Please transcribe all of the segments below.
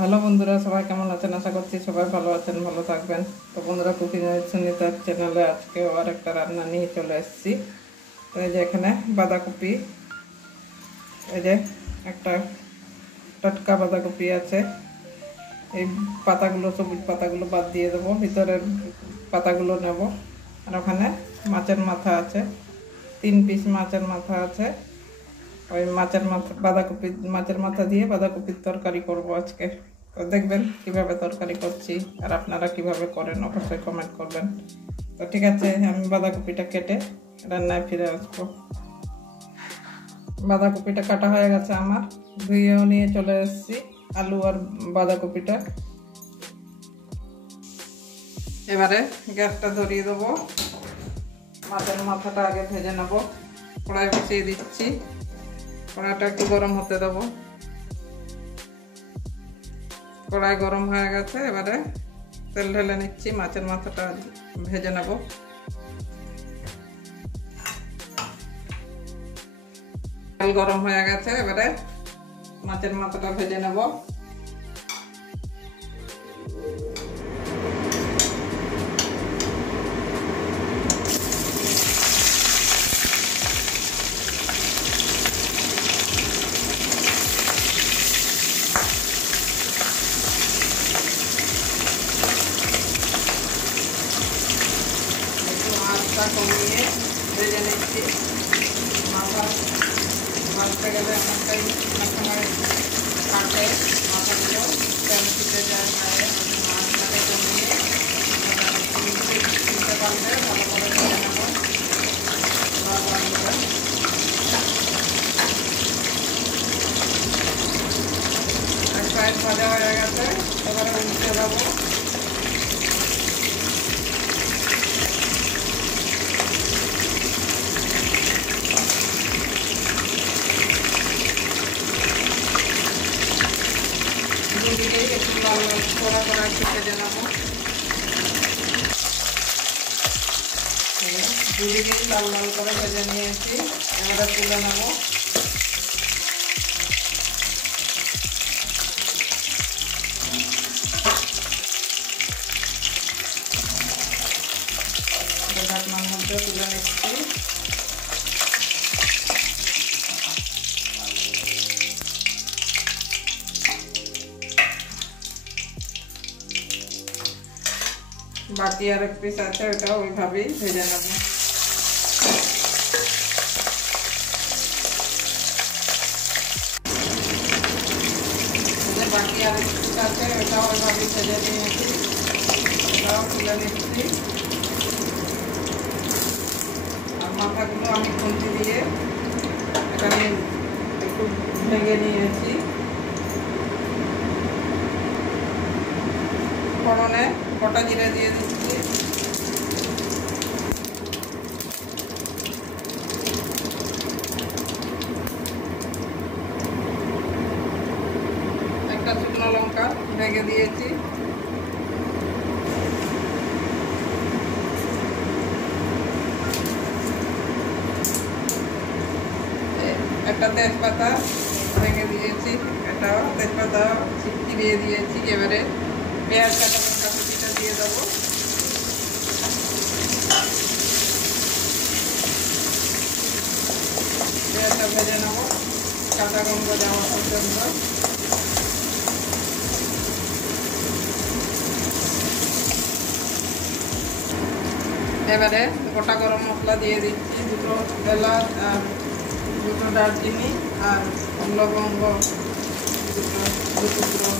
Hello বন্ধুরা, সবাই কেমন আছেন? আশা করছি সবাই ভালো আছেন, ভালো থাকবেন। তো বন্ধুরা, কুকিং উইথ সুনিতা চ্যানেলে আজকেও আর একটা রান্না নিয়ে চলে এসেছি। তো এই যে এখানে বাঁধাকপি, এই যে একটা টাটকা বাঁধাকপি আছে। এই পাতাগুলো, সবুজ পাতাগুলো বাদ দিয়ে দেবো, ভিতরের পাতাগুলো নেব। আর ওখানে মাছের মাথা আছে, 3 পিস মাছের মাথা আছে। ওই মাছের মাথা, বাঁধাকপি মাছের মাথা দিয়ে বাঁধাকপির তরকারি করব আজকে। তো দেখবেন কিভাবে তরকারি করছি, আর আপনারা কিভাবে করেন অবশ্যই কমেন্ট করবেন। তো ঠিক আছে, আমি বাঁধাকপিটা কেটে রান্নায় ফিরে আসবো। বাঁধাকপিটা কাটা হয়ে গেছে আমার, ধুয়েও নিয়ে চলে এসেছি আলু আর বাঁধাকপিটা। এবারে গ্যাসটা ধরিয়ে দেবো, মাছের মাথাটা আগে ভেজে নেব। কড়াই বসিয়ে দিচ্ছি, কড়াইটা একটু গরম হতে দেবো। কড়াই গরম হয়ে গেছে, এবারে তেল ঢেলে নিচ্ছি, মাছের মাথাটা ভেজে নেব। তেল গরম হয়ে গেছে, এবারে মাছের মাথাটা ভেজে নেব। আঁচটা কমিয়ে ভেজে নিচ্ছি। মাথা ভাজতে গেলে অনেকটাই অনেক সময় কাটে, মাথাগুলো তেল ছুটে যায় গায়ে। আঁচটাকে কমিয়ে দিতে পারলে ভালো করে ভেজে নেব। এক সাইড ভাজা হয়ে গেছে, এবারে উল্টে দেবো। দুদিকেই একটু লাল লাল কড়া কড়া একটু ভেজে নেবো। দুদিকেই লাল লাল করে ভেজে নিয়েছি, এবারে তুলে নেবো। ঢাকনার মধ্যে তুলে নিচ্ছি। বাকি আর এক পিস আছে, ওটা ওইভাবেই ভেজে নেব। বাকি আর এক পিস আছে, ওটাও ওইভাবেই ভেজে নিয়েছি, ওটাও তুলে নিচ্ছি। আর মাথাগুলো আমি খুন্তি দিয়ে এখানে একটু ভেঙে নিয়েছি। ফোড়নে গোটা জিরে দিয়ে দিচ্ছি, একটা শুকনো লঙ্কা ভেঙে দিয়েছি, একটা তেজপাতা ভেঙে দিয়েছি, এটাও তেজপাতা চিড়িয়ে দিয়েছি। এবারে পেঁয়াজ কাটা লঙ্কা কুচিটা দিয়ে দেবো। পেঁয়াজটা ভেজে নেবো কাঁচা গন্ধ যাওয়া পর্যন্ত। এবারে গোটা গরম মশলা দিয়ে দিচ্ছি, 2 এলাচ আর 2 দারচিনি আর লবঙ্গ 2 টুকরো।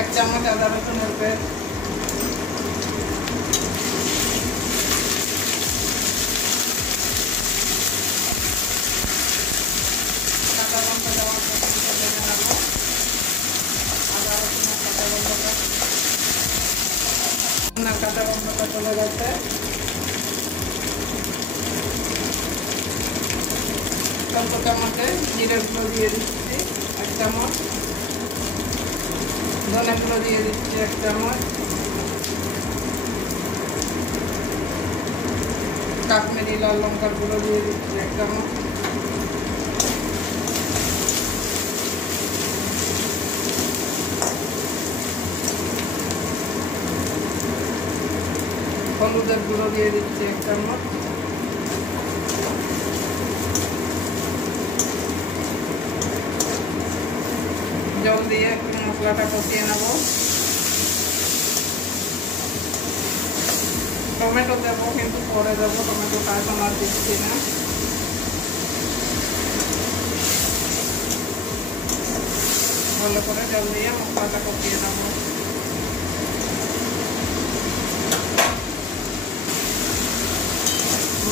এক চামচ আদা রসুনের পেস্ট, কাঁচা লঙ্কা দেওয়ার পর্যন্ত ভেজে নেব। আদা রসুনের কাঁচা গন্ধটা চলে গেছে। অল্প চামচে জিরের গুঁড়ো দিয়ে দিচ্ছি 1 চামচ, ধনে গুঁড়ো দিয়ে দিচ্ছি 1 চামচ, কাশ্মীরি লাল লঙ্কার গুঁড়ো দিয়ে দিচ্ছি 1 চামচ, হলুদের গুঁড়ো দিয়ে দিচ্ছি 1 চামচ। জল দিয়ে একটু মশলাটা কষিয়ে নেব। টমেটো দেবো, কিন্তু পরে দেবো, টমেটোটা এখন আর দিচ্ছি না। ভালো করে জল দিয়ে মশলাটা কষিয়ে নেব।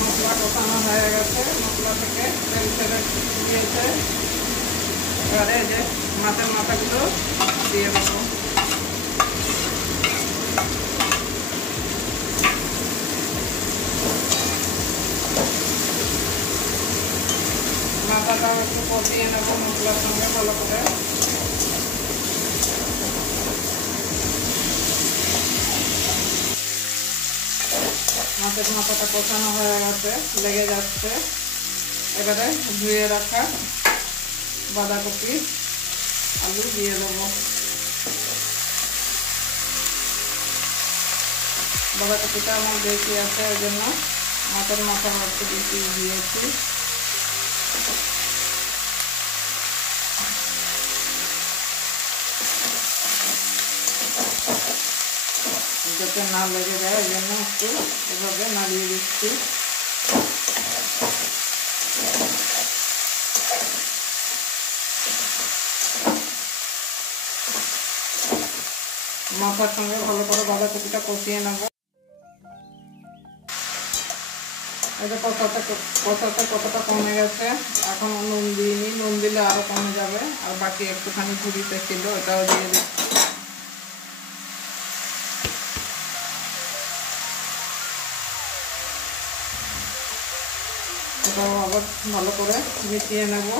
মশলা কষানো হয়ে গেছে, মশলা থেকে তেল ছেড়ে দিয়েছে। এবারে যে মাছের মাথাগুলো দিয়ে দেবো। মাথাটাও একটু কষিয়ে নেবো মশলার সঙ্গে ভালো করে। মাছের মাথাটা কষানো হয়ে গেছে, লেগে যাচ্ছে। এবারে ধুয়ে রাখা বাঁধাকপি আলু দিয়ে দেবো। বাঁধাকপিটা আমার বেশি আছে, ওই জন্য মাছের মাথা একটু বেশি দিয়েছি। যাতে না লেগে যায় ওই জন্য একটু এভাবে নাড়িয়ে দিচ্ছি। মাথার সঙ্গে ভালো করে বাঁধাকপিটা কষিয়ে নেব। এটা কষাতে কতটা কমে গেছে, এখন নুন দিইনি, নুন দিলে আরো কমে যাবে। আর বাকি একটুখানি ঝুড়িতে ছিল, ওটাও দিয়ে দিচ্ছি। এটাও আবার ভালো করে মিশিয়ে নেব।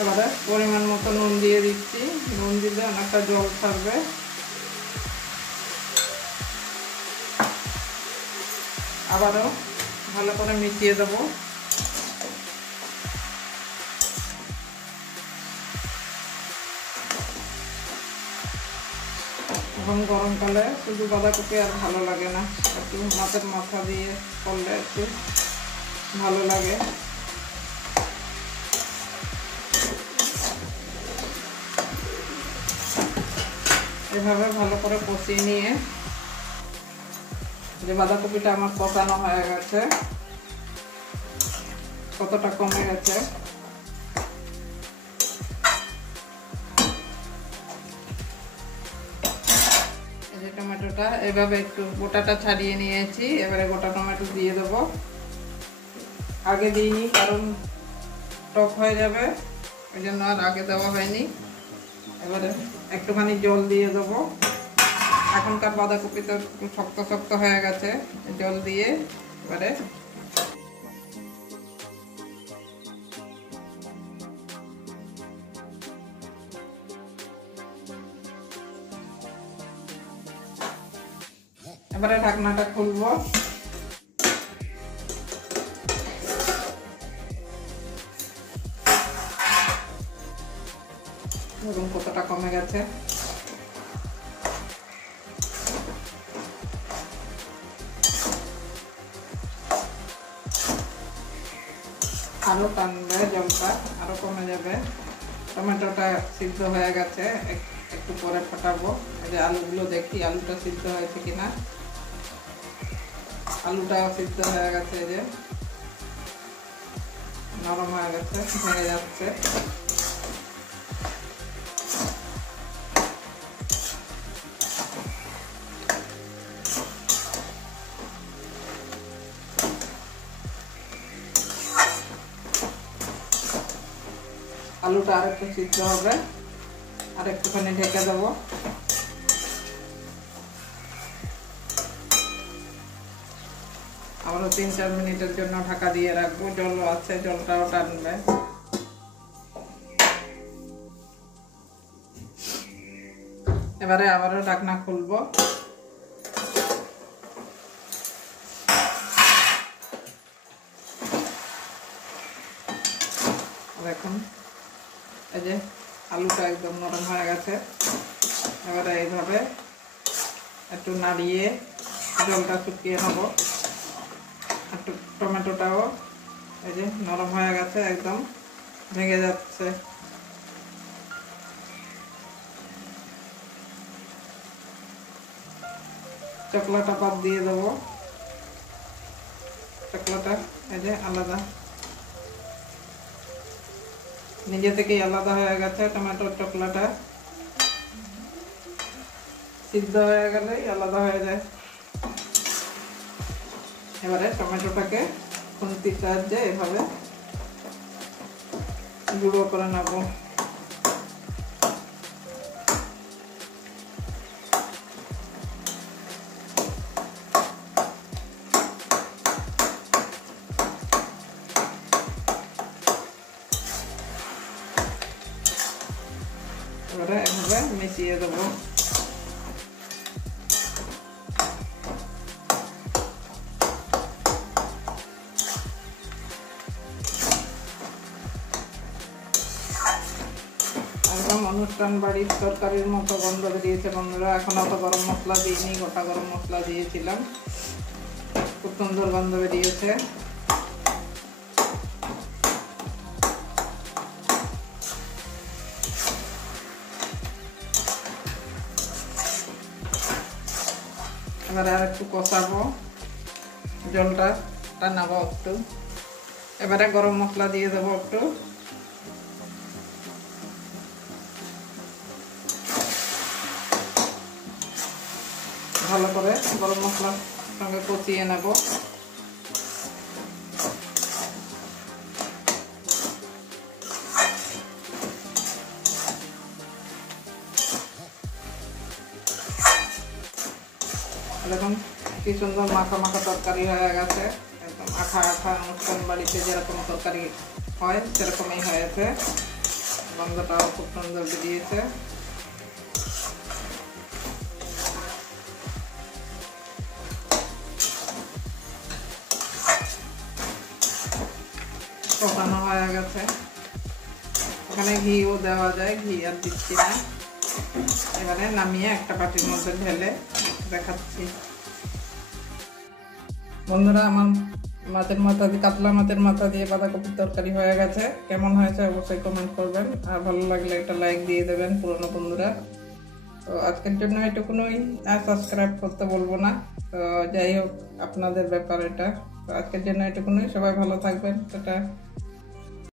এবারে পরিমাণ মতো নুন দিয়ে দিচ্ছি। নুন দিলে অনেকটা জল ছাড়বে। আবারও ভালো করে মিশিয়ে দেবো। এখন গরমকালে শুধু বাঁধাকপি আর ভালো লাগে না, একটু মাছের মাথা দিয়ে করলে একটু ভালো লাগে। এভাবে ভালো করে কষিয়ে নিয়ে, যে বাঁধাকপিটা আমার কষানো হয়ে গেছে, কতটা কমে গেছে। এই যে টমেটোটা এভাবে একটু গোটাটা ছাড়িয়ে নিয়েছি, এবারে গোটা টমেটো দিয়ে দেবো। আগে দিইনি কারণ টক হয়ে যাবে, ওই জন্য আর আগে দেওয়া হয়নি। এবারে একটুখানি জল দিয়ে দেবো। এখনকার বাঁধাকপি তো একটু শক্ত শক্ত হয়ে গেছে, জল দিয়ে এবারে ঢাকনাটা খুলবো। এবং কতটা কমে গেছে। আরো টানবে জলটা, আরো কমে যাবে। টমেটোটা সিদ্ধ হয়ে গেছে, একটু পরে ফোটাবো। এই যে আলুগুলো দেখি আলুটা সিদ্ধ হয়েছে কিনা। আলুটাও সিদ্ধ হয়ে গেছে, এই যে নরম হয়ে গেছে, ভেঙে যাচ্ছে। আলুটা আর একটু সিদ্ধ হবে, আর একটুখানি ঢেকে দেবো। আবারও 3-4 মিনিটের জন্য ঢাকা দিয়ে রাখবো। জল আছে, জলটাও টানবে। এবারে আবারও ঢাকনা খুলবো। দেখুন এই যে আলুটা একদম নরম হয়ে গেছে। এবারে এইভাবে একটু নাড়িয়ে জলটা শুকিয়ে নেব। একটু টমেটোটাও এই যে নরম হয়ে গেছে, একদম ভেঙে যাচ্ছে। চকলাটা বাদ দিয়ে দেবো। চকলাটা এই যে আলাদা, নিজে থেকেই আলাদা হয়ে গেছে। টমেটোর চকলাটা সিদ্ধ হয়ে গেলেই আলাদা হয়ে যায়। এবারে টমেটোটাকে খুন্তির সাহায্যে এভাবে গুঁড়ো করে নেব। এবারে এভাবে মিশিয়ে দেবো। একদম অনুষ্ঠান বাড়ির তরকারির মতো গন্ধ বেরিয়েছে বন্ধুরা। এখন অত গরম মশলা দিইনি, গোটা গরম মশলা দিয়েছিলাম, খুব সুন্দর গন্ধ বেরিয়েছে। এবারে আর একটু কষাবো, জলটা টানাবো একটু। এবারে গরম মশলা দিয়ে দেবো একটু। ভালো করে গরম মশলার সঙ্গে কষিয়ে নেব। দেখুন কি সুন্দর মাখা মাখা তরকারি হয়ে গেছে, একদম আঠা আঠা। অনুষ্ঠান বাড়িতে যেরকম তরকারি হয় সেরকমই হয়েছে। গন্ধটাও খুব সুন্দর বেরিয়েছে। কষানো হয়ে গেছে। এখানে ঘিও দেওয়া যায়, ঘি আর দিচ্ছি না। এবারে নামিয়ে একটা বাটির মধ্যে ঢেলে দেখাচ্ছি। বন্ধুরা, আমার মাছের মাথা দিয়ে, কাতলা মাছের মাথা দিয়ে বাঁধাকপির তরকারি হয়ে গেছে। কেমন হয়েছে অবশ্যই কমেন্ট করবেন, আর ভালো লাগলে একটা লাইক দিয়ে দেবেন পুরনো বন্ধুরা। তো আজকের জন্য এটুকুনই, আর সাবস্ক্রাইব করতে বলবো না। তো যাই হোক, আপনাদের ব্যাপার এটা। তো আজকের জন্য এটুকুনই, সবাই ভালো থাকবেন। টাটা।